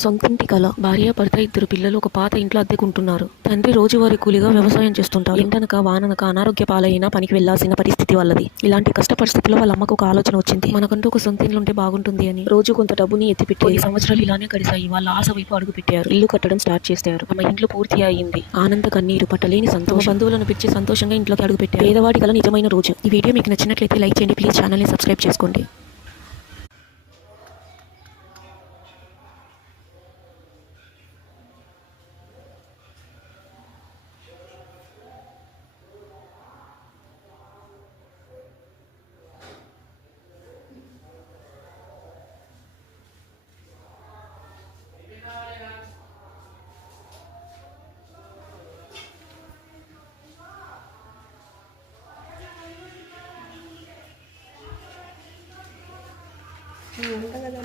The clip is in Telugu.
సొంతింటి కల. భార్య భర్త ఇద్దరు పిల్లలు ఒక పాత ఇంట్లో అద్దెకుంటున్నారు. తండ్రి రోజువారీ కూలీగా వ్యవసాయం చేస్తుంటారు. ఎండనక వాననక అనారోగ్య పాలైనా పనికి వెళ్లాల్సిన పరిస్థితి వాళ్ళది. ఇలాంటి కష్ట పరిస్థితిలో వాళ్ళ అమ్మకు ఒక ఆలోచన వచ్చింది. మనకంటూ ఒక సొంత ఇల్లు ఉంటే బాగుంటుంది అని. రోజు కొంత డబ్బుని ఎత్తిపెట్టి 10 సంవత్సరాలు ఇలానే గడిచాయి. వాళ్ళ ఆశ వైపు అడుగు పెట్టారు. ఇల్లు కట్టడం స్టార్ట్ చేశారు. తమ ఇంట్లో పూర్తి అయింది. ఆనంద కన్నీరు పట్టలేని సంతోషం. బంధువులను పిలిచి సంతోషంగా ఇంట్లోకి అడుగు పెట్టారు. పేదవాడి కల నిజమైన రోజు. ఈ వీడియో మీకు నచ్చినట్లయితే లైక్ చేయండి. ప్లీజ్ ఛానల్ ని సబ్స్క్రైబ్ చేసుకోండి. ఎంత కదా